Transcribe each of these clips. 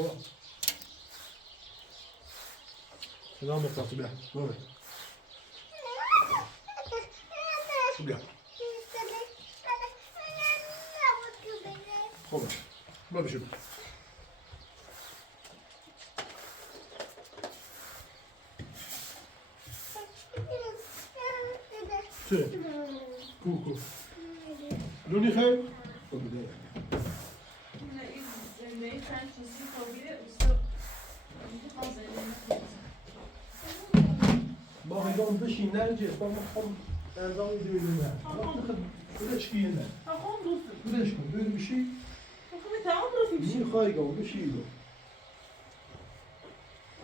برو سلام میخواستی بیا برو بیا خوبه برو بشو چه؟ کو لونی خیلی؟ خب بده ما خیلی بشین نرجه با ما خب انجام دیدیم نه بودش کیه نه بودش کن بودش بشی میخوای گم بشی گم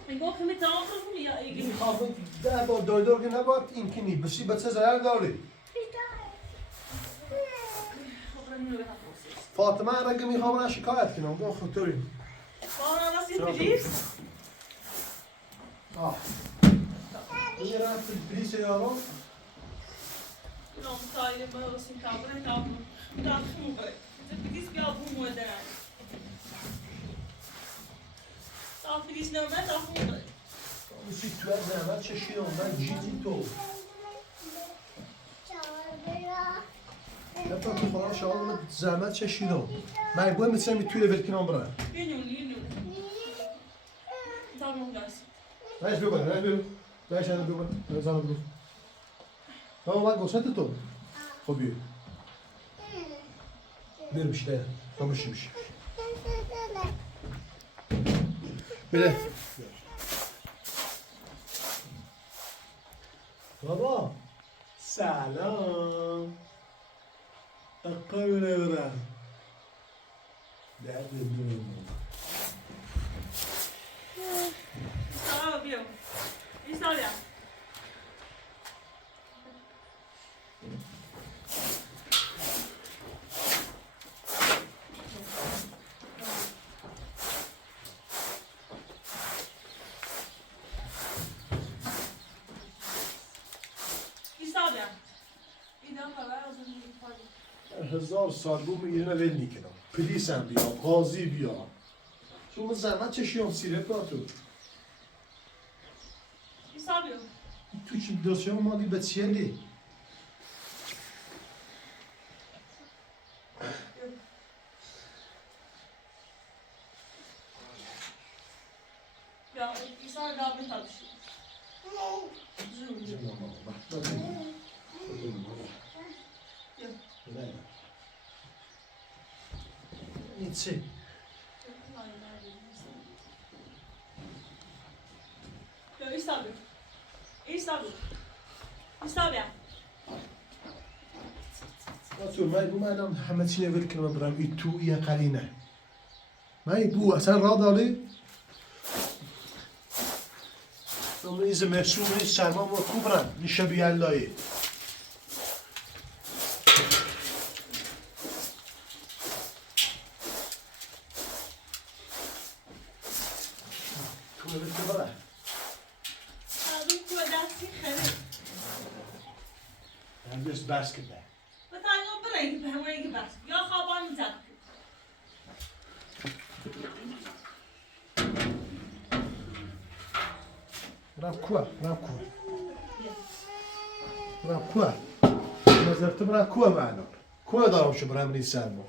میگم که میتونم بروم یا ایگی میخوام ده بار دایدار که نباید این که نی بسی بچه ضرر داری فاطمه را که میخوام را شکایت کنم گم خطوری بارا راست پلیس این رفت پلیس یارو نام سایه با واسه کابل تاخمو بره پلیس بیا بو مودن تا پلیس نمیاد تاخمو بره میسی تو از زحمت چشیدم من جیتی تو نفر تو خواهر شما من زحمت چشیدم من باید مثل توی لول کنم برای یه تاخمو دست رایش بگو رایش هنو بگو رایزانو بگو تمام باید گوشت تو خب بیه بیرم شده تمام بشی بله بابا سلام اقای برم درد دورم بیا ایستالیا هزار سال بود میگیرن ول نیکنم پلیس هم بیا قاضی بیا شما زحمت چشیام سیرت با تو تو چی دستشم مالی به چیلی یا ایسا را بتابشی این چه؟ یا ایسا بیا رسول من بو منم همه چی نوید کنم برم ای تو ای قرینه من بو اصلا را داری؟ من ایز محسوم ایز سرمان و خوب برم این شبیه اللهی تو نوید که برم تو دستی خیلی هنگیز بس کده و تنها برای که همه که بس یا خوابان میزد برم کوه نظرت برم کوه معنا کوه دارم شو برم نیست سرمان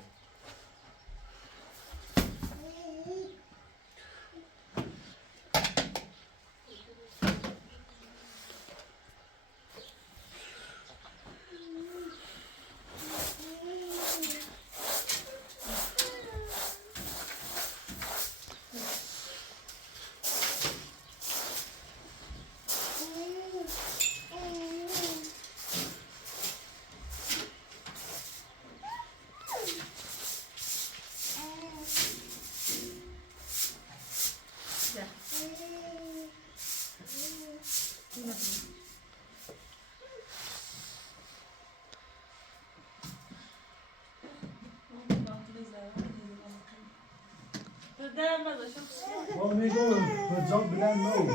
ما میگم بزن بلند نو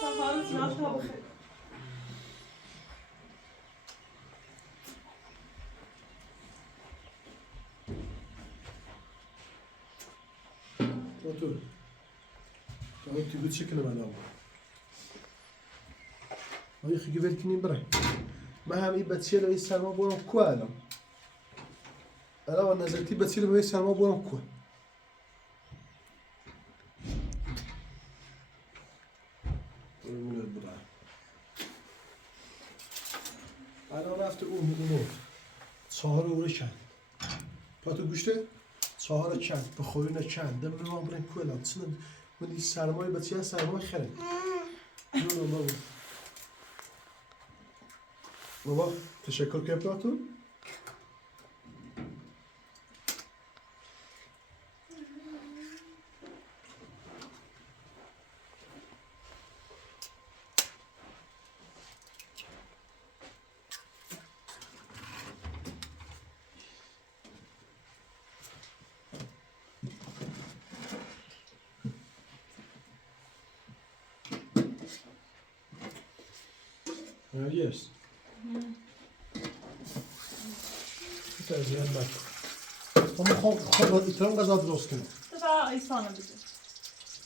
سفارش نفتا بخیر Otur. Tamam tübü çekin hemen abi. Ay xigi verkinin bırak. ما هم این بچه رو این سرما برام کو الان نزدیکی بچه رو این سرما برام کو میاد برای الان رفته اونو چهار رو کند پاتو گوشته چهار کند به خوری نکند دم رو برای کو الان چون من این سرمای بچه ها سرما خرم بابا تشکر که براتون Narges. تازیان بک. ما خب ایترام غذا درست کنیم. تا ایسانه بده.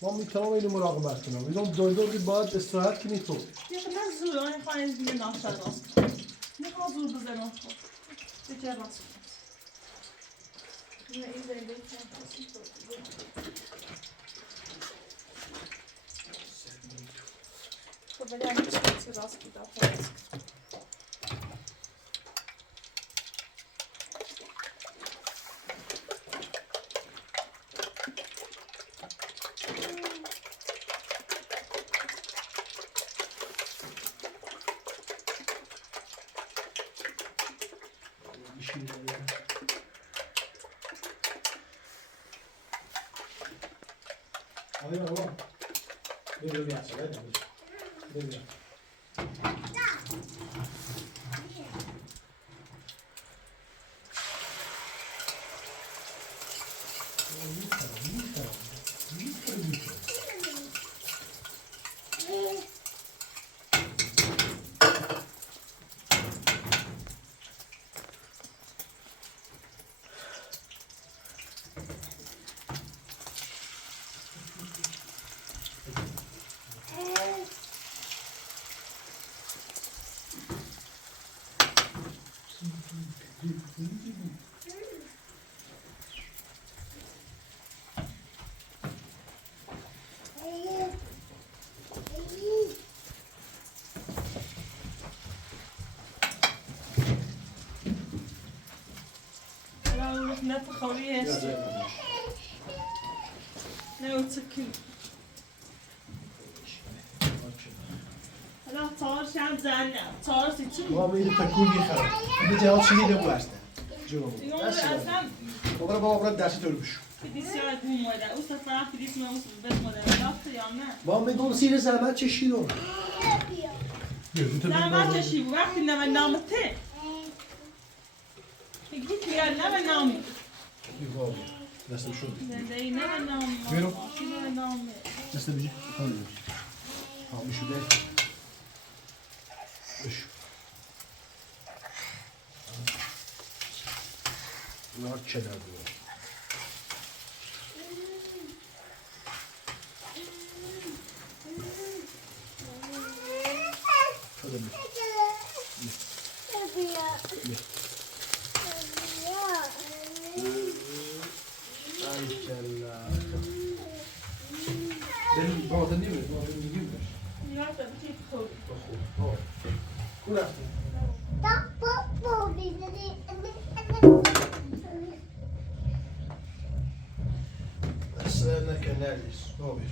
ما میتونم اینو مراقبت کنم. اینو دور باید استراحت کنی تو. یه خیلی زود آن خواهی دیگه ناشتا راست. میخوام زود بزنم خود. بچه راست. نه این زنده خب ولی همین چیزی راست بوده خواهد. Hadi baba. Dur bir açalım. Dur bir. نه خوری است. نه اتکی. حالا تارش هم زنه. تارش چی؟ ما میریم تکونی خراب. به جهات چی دیده بودن؟ جون. اصلا. بابا برات درسی تو بشو. بسیار بومده. او سفر فریس من اوس بسمده. رفت یا نه؟ ما میگم زیر زحمت چشیدم. زحمت چشید. وقتی نه نامته. میگی که نه نامی. دستم شد. زندگی نه نامی. بیرو. نه نامی. دستم بیجی. ها میشو ده. بشو. نار چه دارد؟ Vad är det nu? Vad är det nu? Jag har inte tittat på Ja. God afton. أسألك نارجس. نوبي.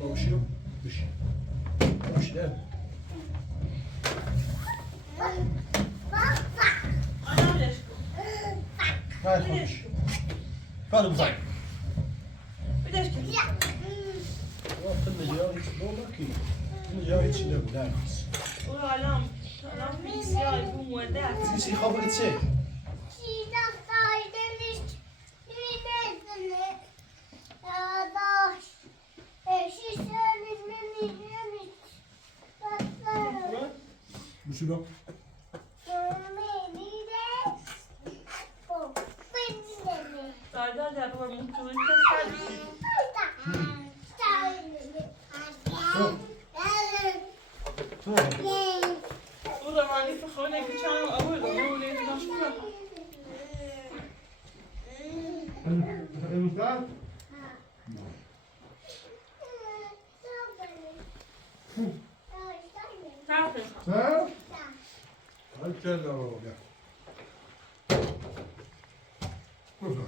نوبي شنو؟ بشي. بشي ده. هاي خمش. فادو بزاي. بدش كده. وقتنا جاي بومكي. جاي تشيله نارجس. والله علام بسيار يقوم ودات. سي خبرت شيء. Şurada. Sardar da babamın kılını keser. او da var lite för när vi kan och då är det lite ganska امروز Tack. ها؟ هالكلام بابا. بابا.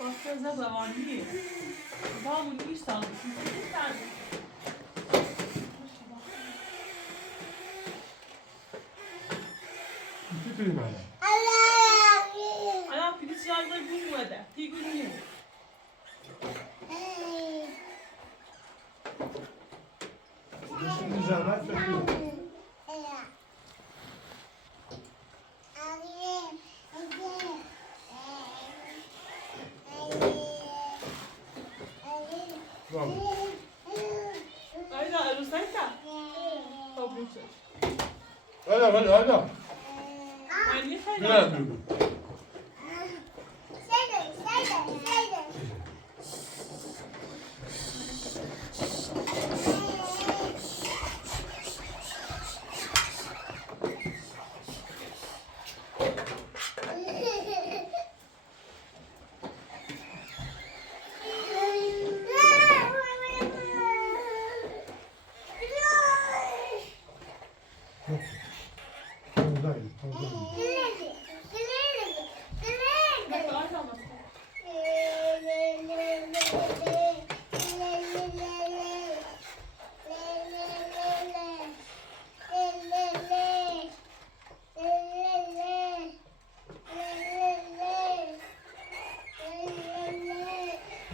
Başka zaman değil. Daha bu iş sandım. چی می‌مونه؟ Ana polis yardım bulmadı. Bir gün yok. داشتی زحمت بکشی. Bravo. Ayda arasayka. Kabul et. Hadi. Anne sen Ne yapıyorsun? Oradayım.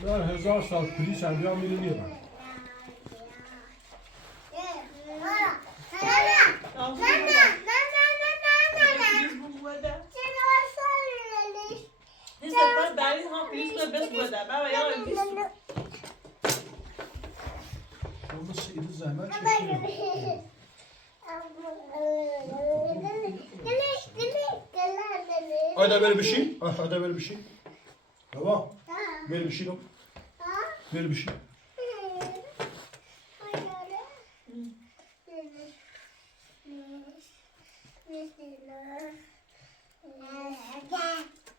من 1000 سال پلیس هم بیام اینو میرم. Ama seyri zahmet çekiyor. Hadi ver bir şey. Hadi ver bir şey. Tamam. Ver bir şey yok. Ver bir şey.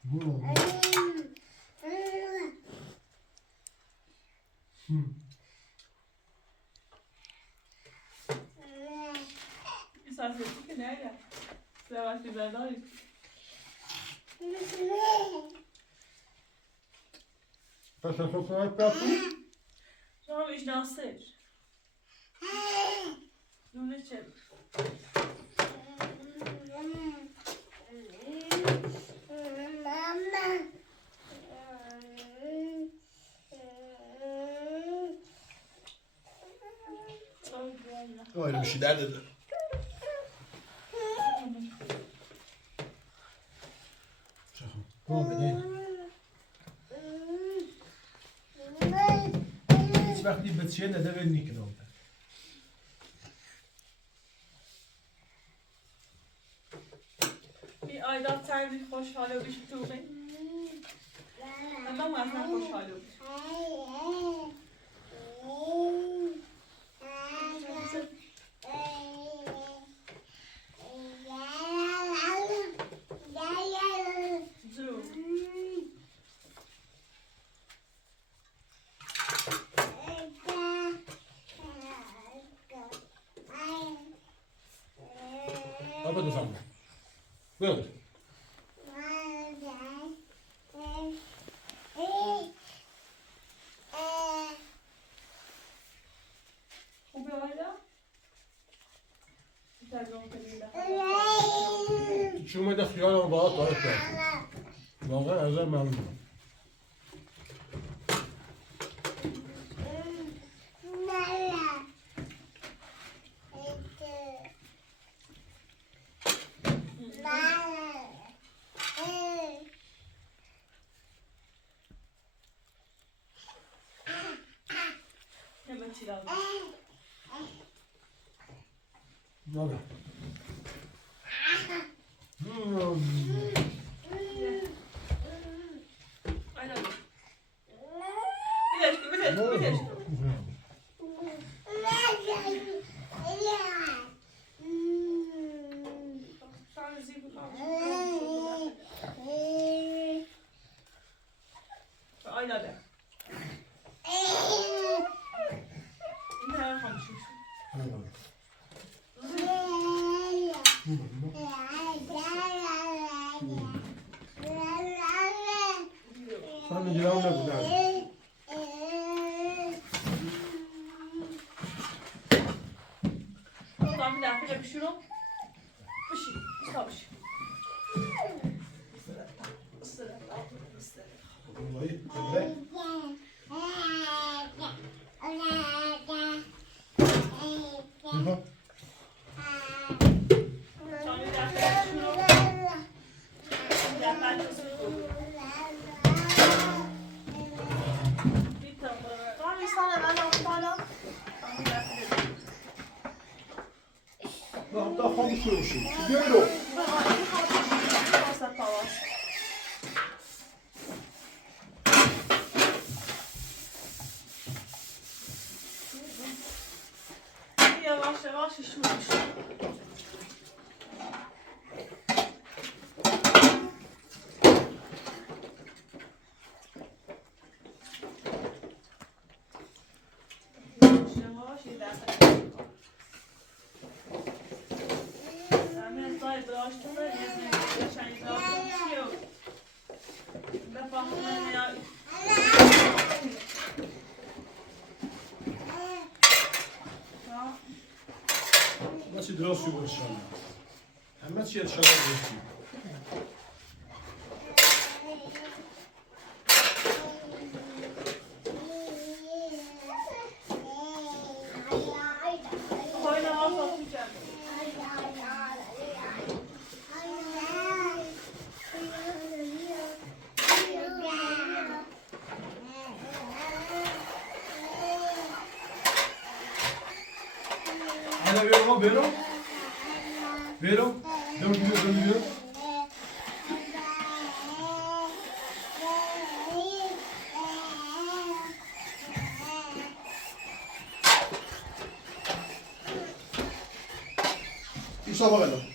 Bu. Misafirlik ki nerede? Savaş biberden yok. Kaç fotoğraf yaptın? Sonra vicdansız. Lüle çevir. Öyle bir şey der dedi. Tamam بدهید. هیچ وقتی بچه نده به نیکنم. Bir aydan terlik خوشحال بشی تو بین. من اصلا خوشحال بشی. Apa tu sama? Böyle. خوبه آیدا؟ شو اومده خیالم باهات تعریف کردم. واقعا ازم ممنونم. Hemen çiğ aldım. نابه Sen de cilavı ne bu derdi? Oradan bir dakika yapışıyorum. Isır. Vallahi öyle. Bak daha konuşuyormuşum. Böyle o. Yavaş yavaş şişmiş. Yavaş ilerle. Ben daha başta da geçen yıllarda bir şey yok. Ben bakmaya ya. Значи дросу вършам. Ама че шала върши. Hala vero, vero? Vero? Dön. İsa bak hele.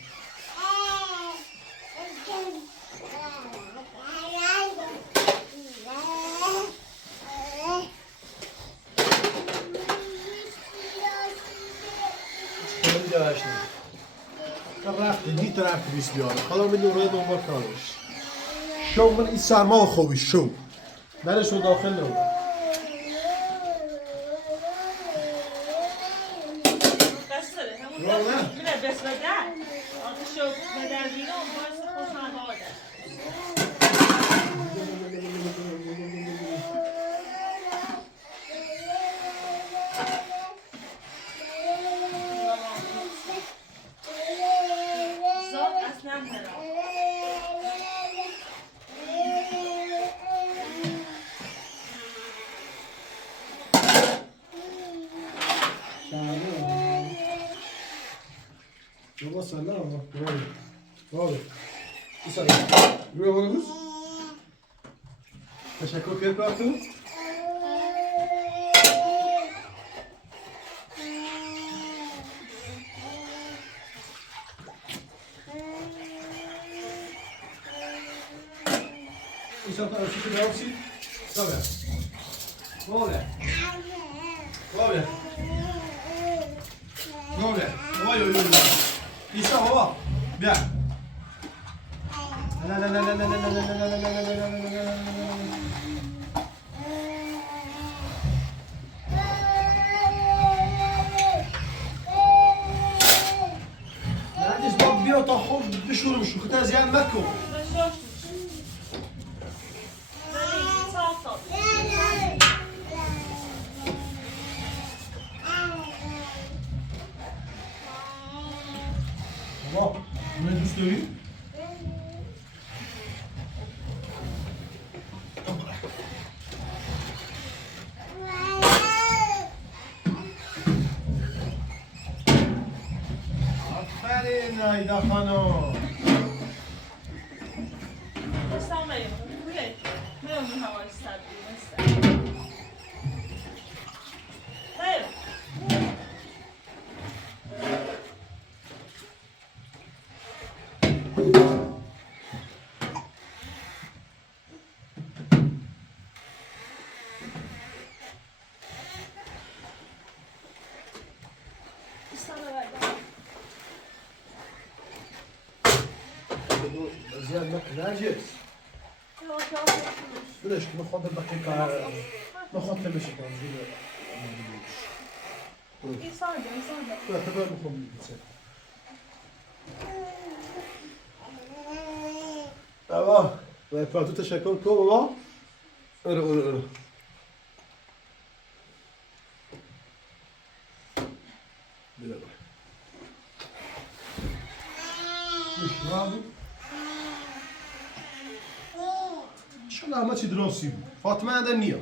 Niet raakt is بیاره حالا من دوره دنبال کارش شو من این سرما خوبی شو نرسو داخل نو Baba senden ama. Ne oldu? Bir saniye. Buraya bakıyoruz. Teşekkür ederim bıraktınız. İnşallah ölçüsü devam etsin. Tabii. Ne oluyor? Ne oluyor? Ne oluyor? Vay oy oy oy. İsa baba. Gel. Narges bak bir ata خوب بشورم شو خود از یان مکن بابا من دوست داری؟ نایدا خانم Sağ mıyım? Buraya. Ne oldu hava istedim? Hayır. Sana verdim. زين نرجس Yok yok. ليش ناخذ الدقيقة ناخذ تمشي كان İnsan da insan da. لا تبغى ناخذ تمام ويبقى تشكل كوما ارو شو ما تدرسي فاطمه عندها النيه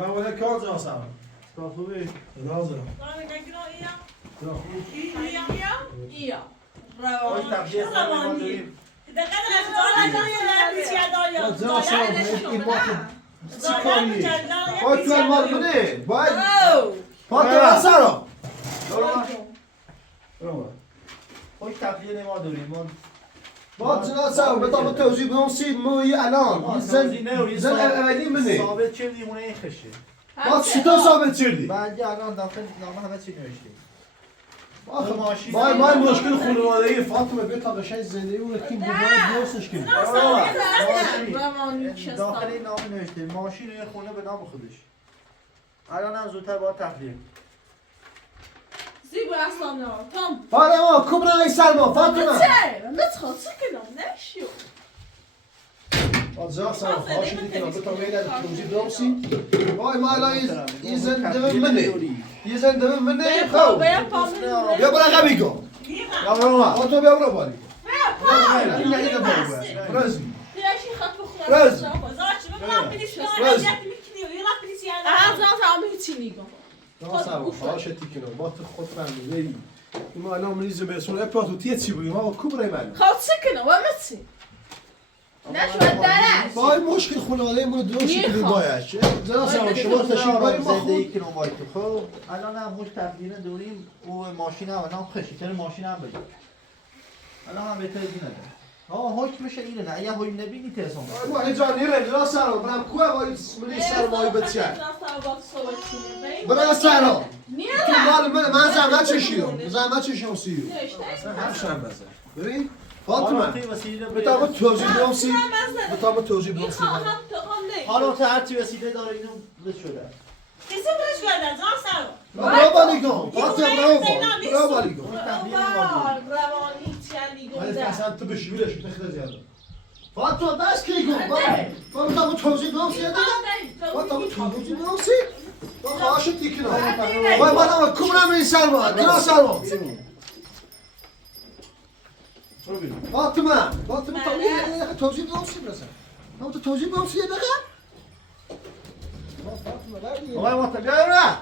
سلام علیکم جان سلام خوبی؟ ناظرم Sonra gel iya. خوبی İya. آج تبدیل ما داریم دقیقاً از دارا چی دایا. جان سلام این باید چیکاریه؟ باید تو المال بده باید فاطمه سلام آج تبدیل ما داریم ما جان سلام بطاقه توضیح بدون سید موی الان زن اولی منه ثابت کردی اونه این خشه ما چطور ثابت کردی بعد الان داخل نامه همه چی نوشتیم ما مشکل خانوادگی فاطمه بیا تا قشنگ زندگی اون کی بود درستش کنیم داخل این نامه نوشتیم ماشین یه خونه به نام خودش الان هم زودتر باید تخلیه زیبا اصلا تام فاطمه کبرای سلمان فاطمه متخاطر کنم نشیو جان سلام خوشی دیدم بتا میل توضیح درسی وای ما الان یه زن دم منه یه زن دم منه خو بیا برا قبیگو یا برو تو بیا برا بالی این نه برا رزی دیاشی خط بخورم رز زاچ ببرم بلیش کنم میکنی یه وقت بلیش یاد هم هیچی نگم جان سلام خوشی دیدم با تو خود فهمیدی ما الان میز برسون اپراتو چی بگیم ما کبرای من خاطر کنم و مسی نشو درش وای مشکل خانواده مون درست کنیم باید جان سلام شما تشریف بریم ما زندگی خود کنم باید خب الان هم موش تبدیل داریم او ماشین هم الان خشی چرا ماشین هم بگیم الان هم بهتر دی نده حکمش اینه نه اگه حکم نبینی تلسان ما اینجا نیره جان سلام برام کوه وای منی سرمایه بچه برای سلام تو مال من زحمت چشیدم زحمت چشیدم سیو همشم بزن ببین فاطمه بتام توضیح بدم سی بتام توضیح بدم سی حالا تا هر چی وسیله داره اینو بس شده کسی برش گردن زان سلام برو بالیگم فاطمه برو بالیگم روانی چیانی ولی گنده اصلا تو بشی ولش تخته زیاده فاطمه بس کی گم بتام توضیح بدم سی بتام توضیح بدم سی تو خواهش دیکنم وای من کمرم این سلمان کلا سلمان فاطمه تا توضیح بدم سی برسن تو توضیح بدم سی دقیقه فاطمه بردی آقای محترم بیا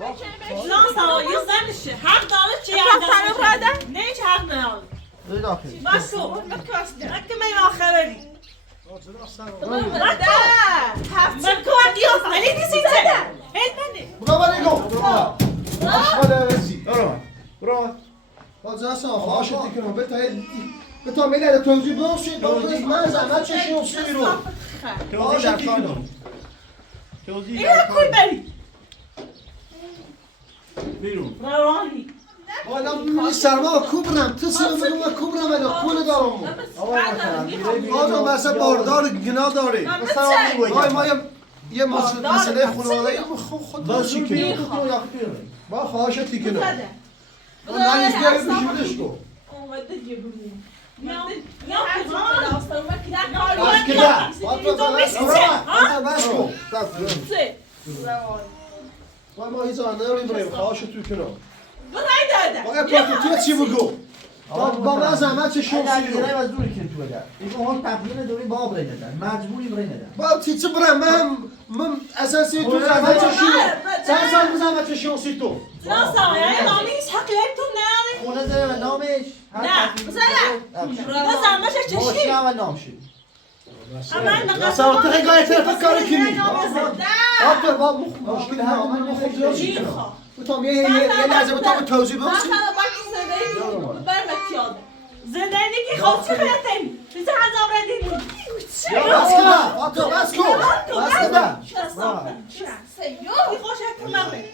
برو زان سلام یه زنشه حق داره چی حق نه هیچ حق نداره دوی داخل بس تو اگه من آخری مکو دیوس علی دیسیته هل منی برو بالیگم اشغال وزی برو باز اصلا خواهش دیکنم بتا میل توضیح بدم سی من زحمت چشیدم سی بیرون توضیح در کانون توضیح اینو در کوی کانون بری بیرون روانی حالا میبینی سرما کبرم تو سرما بگم کبرم انا خونه دارم آقای محترم آقا مثلا باردار گنا داره مثلا وای ما یه یه مسئله خانواده خود درستی کنی با خواهشتی کنم با نریز بیاری بشیدش کن بس که بس کن ما هیچ آنه میبریم خواهشتی کنم با تو چی بگو با من زحمت چه شمسی رو اگر از دوری کنی تو اگر ایگه هم تقدیم دوری با برای ندن مجبوری برای ندن با چی برم من اساسی تو زحمت چه شیو چند سال زحمت چه شمسی تو نه سایه نامیش حقیقت تو نه خونه زره و نامش نه بزنه نه زحمت چه ماشین شی هم و نامشی اصلا تو هنگاه طرف کاری کنی آفر با مشکل هم من خوب درستی کنم تو یه لحظه به تو توضیح بموسی زندگی که خود چه خیلی بیزه هزار ردی بس کنم آتو بس کن بس کنم ای خوش اکر نمه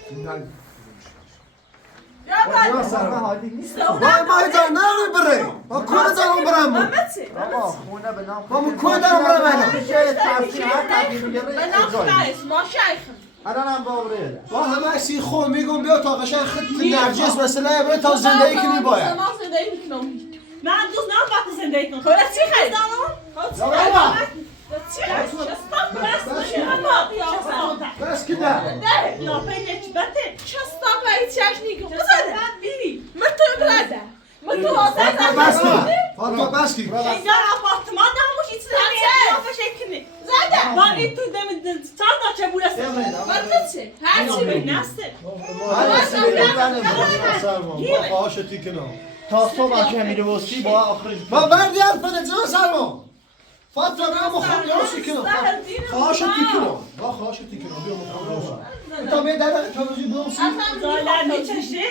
ما ایجا نمی بره ما کنه دارم برم خونه به نام ما کنه دارم برم الان هم با برای با همه سی خون میگم بیا تا قشنگ خط نرجس مثلا برای تا زندگی کنی باید من دوست نه وقت زندگی کنم خودت چی خیلی بس که نه یا پیدا چی بته فاطمه بس کی اینجا آپارتمان نموش ایت زنی فکر کنی با این تو دم چهار تا چه بوده هر چی بینسته خواهشتی کنم تا صبح که میره وستی با آخرش با بردی حرف بده جان سرما فاطمه من مخوام درستی کنم خواهشتی کنم با خواهشتی کنم بیا مخوام درستی تا می در توضیح بموسی زالر میچشه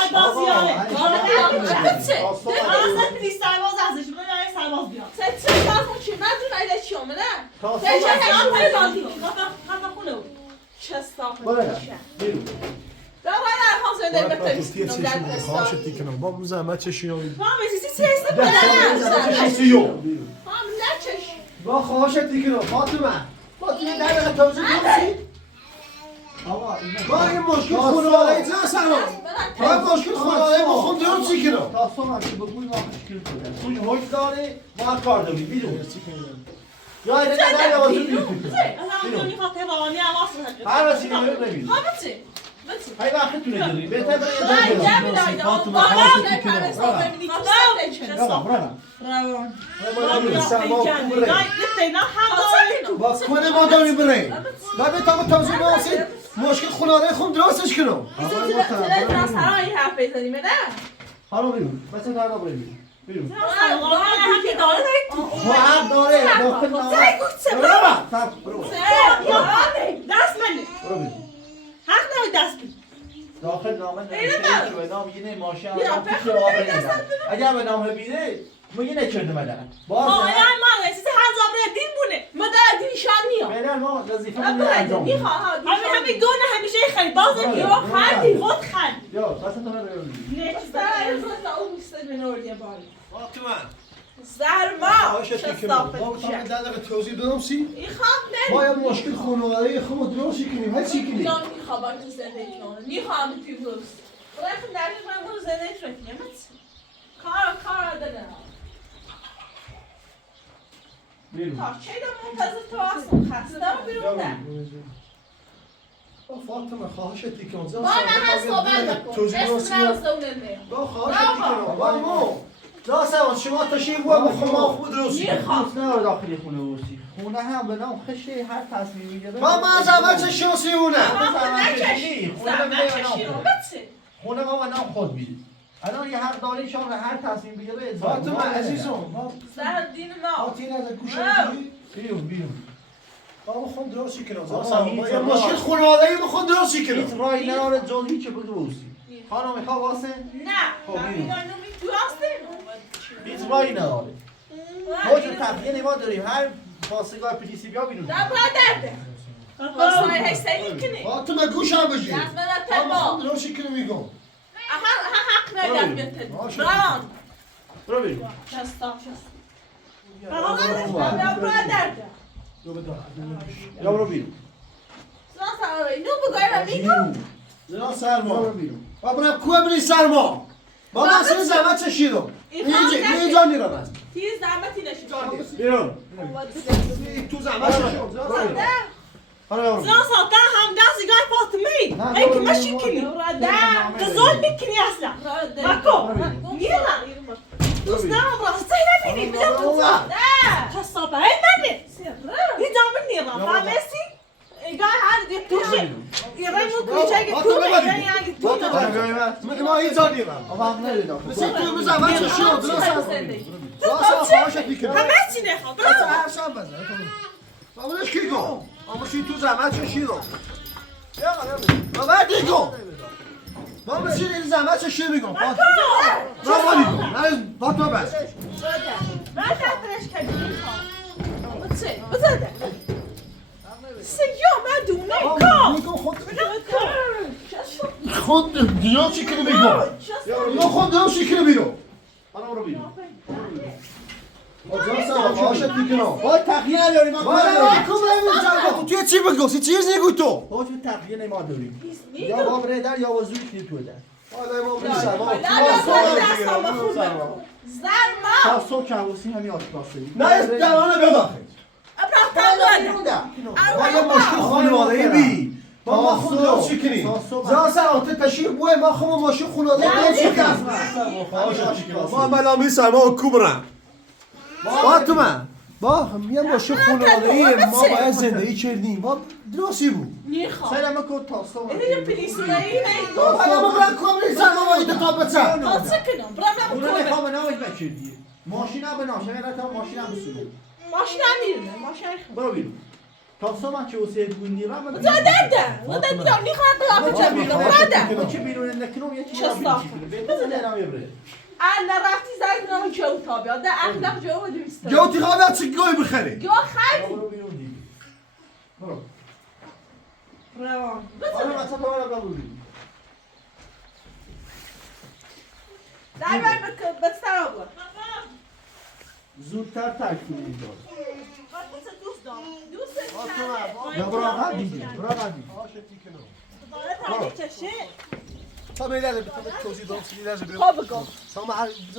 سربازیاره اصلا پلیس سرباز ازش باید سرباز بیاد خطا خونه بود خواهشتی کنم با زحمت چشیام با خواهشتی کنم فاطمه در توضیح بموسی با این مشکل خانواده ایت نه سرما با این مشکل خانواده ما خون درستی کنم تا صبح هم که بگوی ما مشکل کنم توی حکم داره ما کار داریم بیرون یا ایده نداری آوازون بیرون هر وقتی نمیم های وقتتونه داریم بهتر برای یه فاطمه خواهشتی کنم با کنه ما داریم بریم و به تا توضیح بموسی مشکل خانواده خون درستش کنم حالا بیرون مثل تا بریم بیرون حق داره داخل نامه دست منه حق داره دست بید داخل نامه نوشته که به نام یه ماشین پیش آب ریدن اگر به نام بیده ما یه نکرده مدن آیا ما رسیده هزار دین بونه ما در دینشان نیا بله ما وظیفه من انجام میدیم همه دونه همیشه خیلی باز یا خردی خود خرد یا بس تو من فاطمه زرما ما بتونیم در دقیقه توضیح بموسی ما یه مشکل خانواده خود درستی کنیم هر چی کنیم کار دادم بیرون تا چه منتظر تو هستم خسته رو بیرون ده فاطمه خواهشتی کنم با من صحبت نکن اسم من با خواهشتی کنم با مو داسم شما تشریف و ما خود درستی دوست نداره داخلی خونه بورسی خونه هم به نام خشه هر تصمیم میگیره با من زمان چه شانسی اونه خونه ما به نام خود بیدید الان یه حق داره شما هر تصمیم بگیره فاطمه عزیزم سهر دین ما آتین از گوشه بیرون با خود درستی کنم با مشکل خانواده ما خود درستی کنم هیچ رای نداره جز هیچ بگه بورسی خانم میخواه واسه؟ نه هیچ رای نداره موجود تبیین ما داریم هر پاسگاه پلیسی بیا بیرون فاطمه گوش هم بجی با خود درستی کنم میگم برو بیرون یا برو بیرون زنا سرما برو بیرون بابا کوه بری سرما بابا اصلا زحمت چشیدم اینجا نیرم از تیز زحمتی نشید بیرون تو زحمت چشیدم زنا ساعتها هم دست گای فاطمه ای که ماشی کنی تزول میکنی اصلا بکو نیرم دوست دارم راسته نبینی بلم حسابه های منه این دامن نیرم فهمیستی؟ گای هر دی توشه ایران مو کوچه که تو یعنی تو ما اینجا نیرم آقا هم نمیدونم مثل تو زحمت چشیدم همه چی نخواه بابا کی گو اما شی تو زحمت چشیدم بابا دیگو بابا چی این زحمت چشید میگم بابا دیگو نه با تو بس بعد درش کردی میخوام بزده سیاه من دونه خود دیو چی کنه میگم یا خود دیو چی کنه بیرو حالا برو بیرون آجا سلام هاشت میکنم با تقیه نداری من تو چی بگو چیز نگو تو باش تقیه نما داریم یا با بردر یا با زوی کنی تو ده حالا ما بری سلام زرما تا صبح کهوسی همی آشپاسه نه دوانه بیا داخل با یه مشکل خانواده بی با ما خود دیو چی کنیم زا ساعت تشیح بوی ما خود ماشین خانواده دیو چی کنیم ما ملامی سرما کوبرم فاطمه با یه ماشین خانواده ما باید زندگی کردیم ما درستی بود سلام کو تا صبح اینو پلیسایی حالا ما برای کوبری سرما با ایده تا بچه قاطع کنم برام اونو کوبه نخواه نامش بچردی ماشین هم بناشه نه تا ماشین هم بسونه ماشین میرونه ماشین برو بیرون تا صبح من چه وسیله گوندی را من زدنده زدنده میخوام بلافه چه بیرون چه بیرون نکنم یه چیزی چه صاف. بزن نمی بره انا رفتی زد نام جو تابیا ده اخلاق جو دوست جو تی خواه چی گوی بخری جو خیلی برو بیرون دیگه برو روان آره مثلا برو بیرون دائما بستر آبور زودتر ترک کنی اینجا دوست یا برو آقا دیگه برو آقا دیگه تا میداره بتام توضیح دادم سیدی لازم بیرون خواب بگو تا ما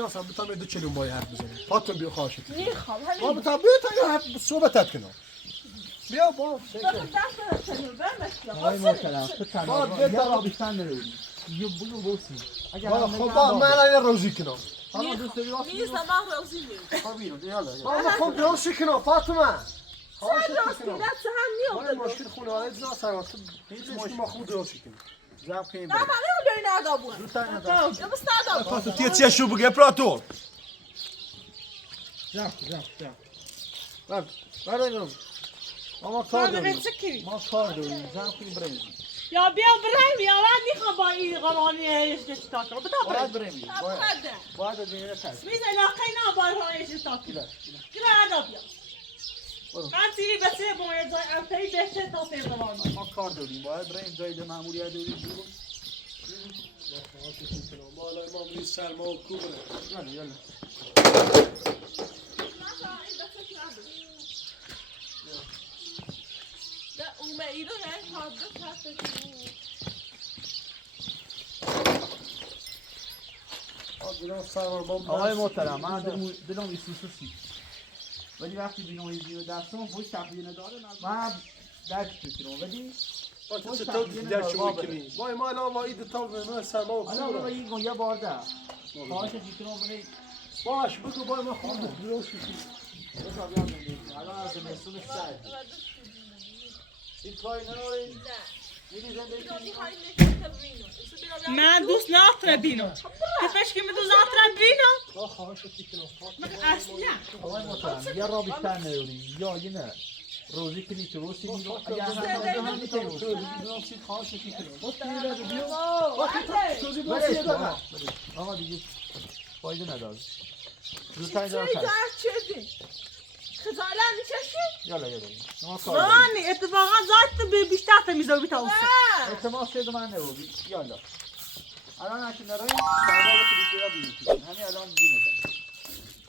مثلا بتام دو چلون بای حرف بزنه فاطمه بیا خواهشت میخوام ما همین بتام بیا تا یه حرف صحبتت کنم بیا با آقای محترم تو تنها یه را بیشتر نروی یه بلو بوسی اگر خب با من الان روزی کنم حالا دوست داری راست نیست ما روزی میریم خب بیرون یالا ما خب روزی کنم فاطمه خواهشت راستی کنم دست هم ما میاد مشکل خانواده زنا سر هیچ مشکل ما خود روزی کنیم زب کنیم نه من داری نادابون زودتر ندار یا بس نادابون فاطمه تیه چیه شو بگه پراتور زب برو ما کار داریم ما کار داریم زب کنیم بریم یا بیا بریم یا من میخوام با این قوانین اشتاق کنم بتا باید بریم بریم باید از این تست میز علاقه نه با قوانین اشتاق کنم گرا ادا بیا من تیری بسه باید جای امپی بهتر تا پیغمان ما کار داریم باید بریم جای ماموریت داریم بیرون مالای ما بری سرما و کوبره یالا اومه ایرو یعنی تازه هست آقای محترم من دلم ایسوسی ولی وقتی بینوی زیر دستم فوش تقیه نداره من درک میکنم ولی چطور در شما کنی وای ما الان واید تا به سرما و حالا بابا این یه بار ده خواهش میکنم برای باش بگو وای ما خود درست کنی الان از مسئول سر این کاری نداری؟ من دوست ناتره بینو کفش که من دوست ناتره بینو خواهش کنم من اصلا آقای محترم یه را بیشتر نداری یا یه نه روزی کنی تو روزی بیرون اگر هم میتونی خواهش کنم آقا دیگه فایده نداره زودتر اینجا چی تر چردی خزاله میچشی یالا رانی اتفاقا زایت بیشتر تمیزه و بیتاوسه اعتماد شد من نبودی یالا الان اکنون نرویم سرما رو کلیسی را بیرون همین الان دیگه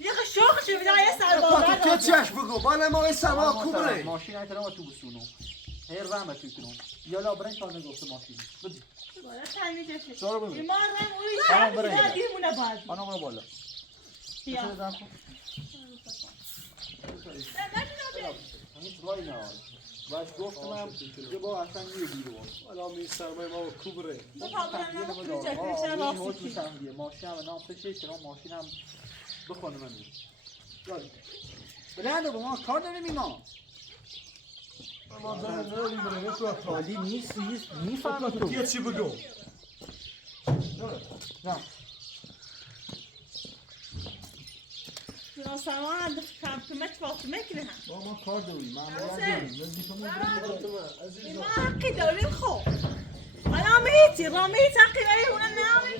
یه شوخ چه بدای سرباز تو چش بگو بالا ما این سما کوبره ماشین های ترام تو بسونو هی رحمت کنم یالا برای تا نگفته ماشین بدی بالا تنی جشه چرا ببین ایمان رنگ آها، اولی برای. شد دیمونه باز خانم رو بالا بیا بسه دم کن هیچ رای نه باش گفتم یه با اصلا یه بیرو بالا می سرمای ما کوبره تو تا برنامه ماشین چکرشه راستی ماشین هم نام خشه چرا ماشین هم بخونه من بلنده با ما کار داریم اینا ما داریم برای تو حالی نیست میفهمی تو یه چی بگو نه جناب سلمان عندك كم فاطمه كده با ما کار داریم معمولا داریم ما حقي دوري الخو انا ميتي رميت حقي عليه وانا ناوي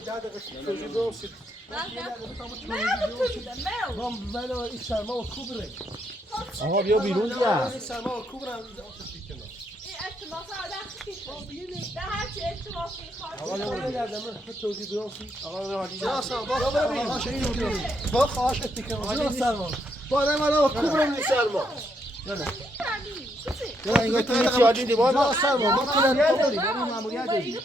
من بالا این سرما کوبره آقا بیا بیرون بیا این سرما کوبره آقا من توضیح درستی آقا با خواهش تیکن سرما بالا من کوبره این سرما یا اینگاه تو هیچ یادی دی بالا سرما ما کنم داری بریم معمولیت داری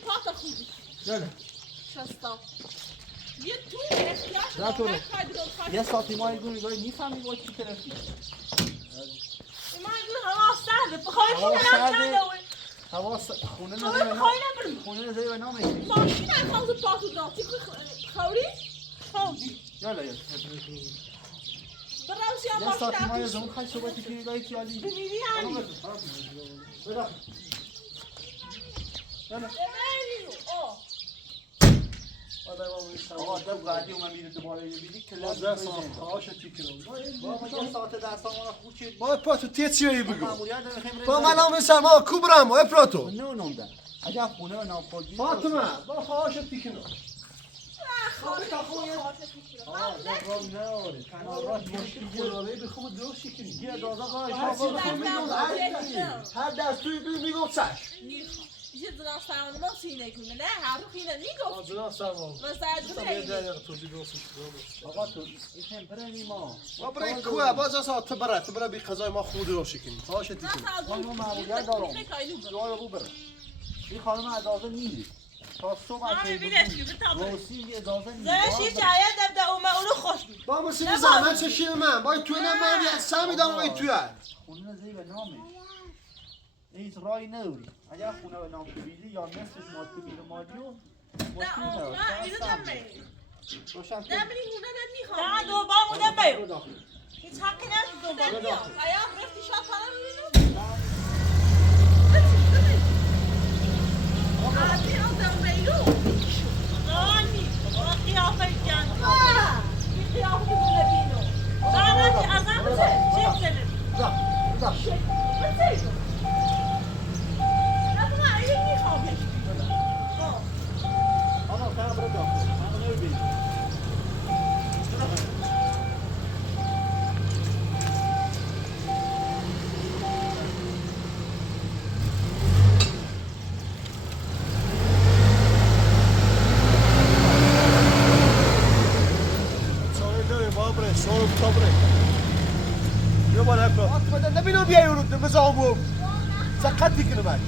یه ساعتی ما اینگاه نگاه میفهمی باید چی طرفی هوا خونه نزدی و نامشی یالا یه ساعتی ما یه زمان خواهی صحبتی که نگاهی که یادی برا یالا آقا دب بعدی اومد میره دوباره یه بیدی کلاس بزن خواهش تیکن بابا یه ساعت دستان ما خوب چید با پاتو تیچی بگو معمولیت داریم خیلی با من هم سرما کوبرم و پراتو نه نونده عجب خونه و ناپولگی فاطمه با خواهش تیکن هر دست توی میگفت چش یه دونه سرمانه ما سینه کنه نه هر رو خیلی میگفت آجنا سرما و سرده آقا تو ایشم برنی ما برای کوه باز تو برای بی قضای ما خود رو شکنی خواهش تیکنی من معمولیت دارم جوار رو برم این خانم اجازه نیست تا صبح روسی اجازه نیست زنش یه جایه دبده اومه اونو خوش بید با مسیح زحمت چشیم من باید توی من یه سمی دارم باید توی خونه زیب نامه هیچ رای نداری اگر خونه به نام کبیلی یا نصفش ماد کبیل مادیو مشکل نداره روشن کن نمیری هونه بد میخوام نه دوبار مونده بیو هیچ حقی نداری دوبار بیاد ایام رفتی شاد پنه رو بینو عادی آدم بیرو غانی قیافه جان این قیافه که مونه بینو زنه از هم چه زنه بسه آقا خیلی برای داخل من نمیبینم نبینو بیایی رو بزاهم سقطی کنه من